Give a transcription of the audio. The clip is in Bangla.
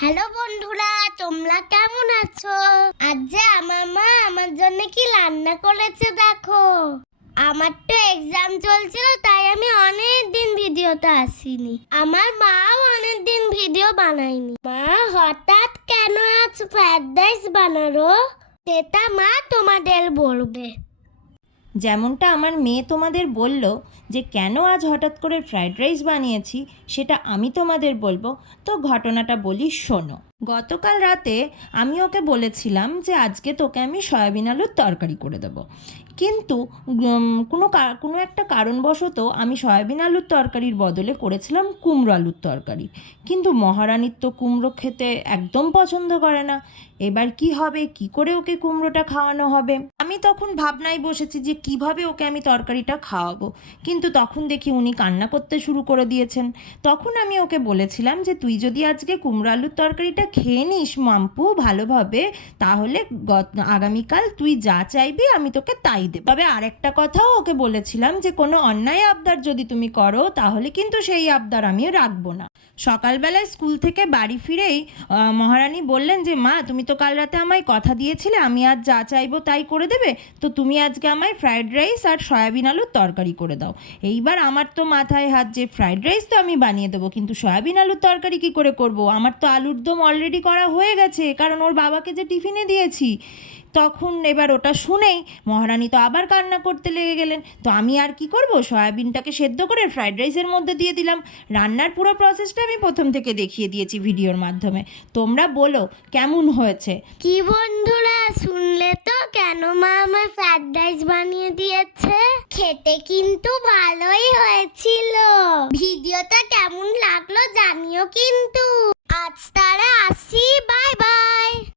হ্যালো বন্ধুরা, তোমরা কেমন আছো? আজ যে আমার মা আমার জন্য কি রান্না করেছে দেখো। আমার তো এক্সাম চলছিল, তাই আমি অনেক দিন ভিডিওতে আসিনি। আমার মাও অনেক দিন ভিডিও বানায়নি। মা হঠাৎ কেন আজ ফ্রাইড রাইস বানালো সেটা মা তোমাদের বলবে। যেমনটা আমার মেয়ে তোমাদের বলল যে কেন আজ হঠাৎ করে ফ্রাইড রাইস বানিয়েছি, সেটা আমি তোমাদের বলবো। তো ঘটনাটা বলি, শোনো। গতকাল রাতে আমি ওকে বলেছিলাম যে আজকে তোকে আমি সয়াবিন আলুর তরকারি করে দেবো, কিন্তু কোনো একটা কারণবশত আমি সয়াবিন আলুর তরকারির বদলে করেছিলাম কুমড়ো আলুর তরকারি। কিন্তু মহারানীর তো কুমড়ো খেতে একদম পছন্দ করে না। এবার কি হবে, কি করে ওকে কুমড়োটা খাওয়ানো হবে? আমি তখন ভাবনায় বসেছি যে কিভাবে ওকে আমি তরকারিটা খাওয়াবো, কিন্তু তখন দেখি উনি কান্না করতে শুরু করে দিয়েছেন। তখন আমি ওকে বলেছিলাম যে তুই যদি আজকে কুমড়ো আলুর তরকারিটা খেয়ে নিস মাম্পু ভালোভাবে, তাহলে আগামীকাল তুই যা চাইবি আমি তোকে তাই দেব। তবে আরেকটা কথাও ওকে বলেছিলাম যে কোনো অন্যায় আবদার যদি তুমি করো তাহলে কিন্তু সেই আবদার আমি রাখবো না। সকালবেলায় স্কুল থেকে বাড়ি ফিরেই মহারানী বললেন যে মা, তুমি তো কাল রাতে আমায় কথা দিয়েছিলে আমি আজ যা চাইবো তাই করে দেবে, তো তুমি আজকে আমায় ফ্রাইড রাইস আর সয়াবিন আলুর তরকারি করে দাও। এইবার আমার তো মাথায় হাত যে ফ্রাইড রাইস তো আমি বানিয়ে দেবো, কিন্তু সয়াবিন আলুর তরকারি কি করে করব? আমার তো আলুর দম অলরেডি করা হয়ে গেছে, কারণ ওর বাবাকে যে টিফিনে দিয়েছি। তখন এবার ওটা শুনেই মহারানী তো আবার কান্না করতে লেগে গেলেন। তো আমি আর কি করব, সয়াবিনটাকে সেদ্ধ করে ফ্রাইড রাইসের মধ্যে দিয়ে দিলাম। রান্নার পুরো প্রসেসটা আমি প্রথম থেকে দেখিয়ে দিয়েছি ভিডিওর মাধ্যমে। তোমরা বলো কেমন হয়েছে? কি বন্ধুরা, শুনলে তো কেন মা আমার ফ্রাইড রাইস বানিয়ে দিয়েছে? খেতে কিন্তু ভালোই হয়েছিল। ভিডিওটা কেমন লাগলো জানিও কিন্তু। আজ তারা